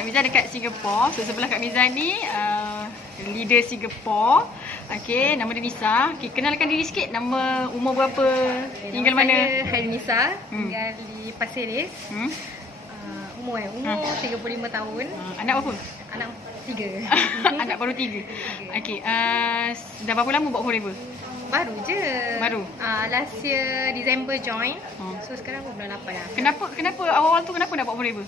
Kak Miza dekat Singapore. So sebelah Kak Miza ni leader Singapore. Okay, nama dia Nisa. Okay, kenalkan diri sikit. Nama, umur berapa, tinggal mana? Saya Hairunisa, tinggal di Pasir Ris. Umur 35 tahun. Anak berapa? Anak 3. Anak baru 3. Okay, dah berapa lama buat Forever? Baru je. Baru? Last year December join. So sekarang pun bulan 8 lah. Kenapa awal-awal tu kenapa nak buat Forever?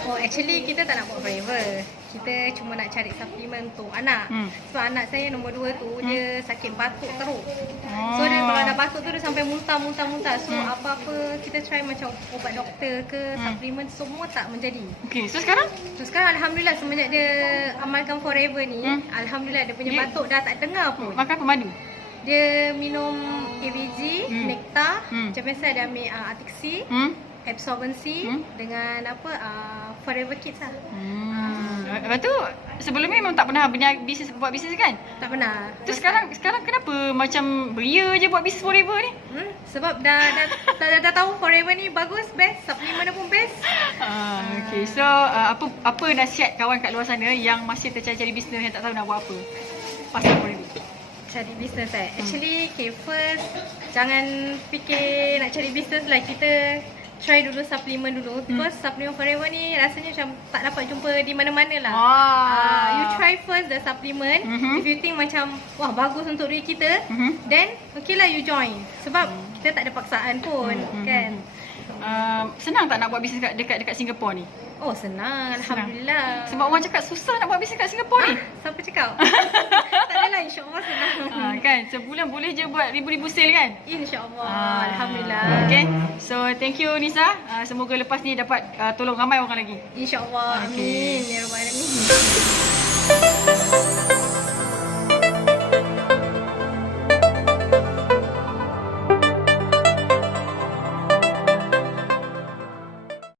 Oh, actually kita tak nak buat forever. Kita cuma nak cari suplemen untuk anak. Sebab anak saya nombor 2 tu dia sakit batuk teruk. So dia kalau dah batuk tu dia sampai muntah. So apa-apa kita try macam ubat doktor ke suplemen semua tak menjadi. Okay, so sekarang? So sekarang alhamdulillah semenjak dia amalkan forever ni, alhamdulillah dia punya batuk dah tak dengar pun. Makan apa, madu? Dia minum AVG, Nectar, macam biasa dia ambil Artixi, Absorbency dengan apa Forever Kids lah. Lepas tu sebelum ni memang tak pernah buat bisnes kan? Tak pernah. Tu sekarang kenapa macam beria je buat bisnes Forever ni? Sebab dah tahu Forever ni bagus, best, suplemen dia pun best. Okay, so apa nasihat kawan kat luar sana yang masih tercari-cari bisnes yang tak tahu nak buat apa pasal Forever? Cari bisnes actually first jangan fikir nak cari bisnes lah, kita try dulu suplemen dulu. Because suplemen Forever ni rasanya macam tak dapat jumpa di mana-mana lah. You try first the supplement. If you think macam wah bagus untuk diri kita, then okay lah you join. Sebab kita tak ada paksaan pun kan. Senang tak nak buat bisnes dekat Singapore ni? Oh senang, alhamdulillah. Sebab orang cakap susah nak buat bisnes kat Singapore ni. Siapa cakap? Tak adalah, insyaAllah senang. Kan, sebulan boleh je buat ribu-ribu sale kan? InsyaAllah, alhamdulillah. Okay, so thank you Nisa. Semoga lepas ni dapat tolong ramai orang lagi. InsyaAllah, amin. Ya Rabbal Alamin.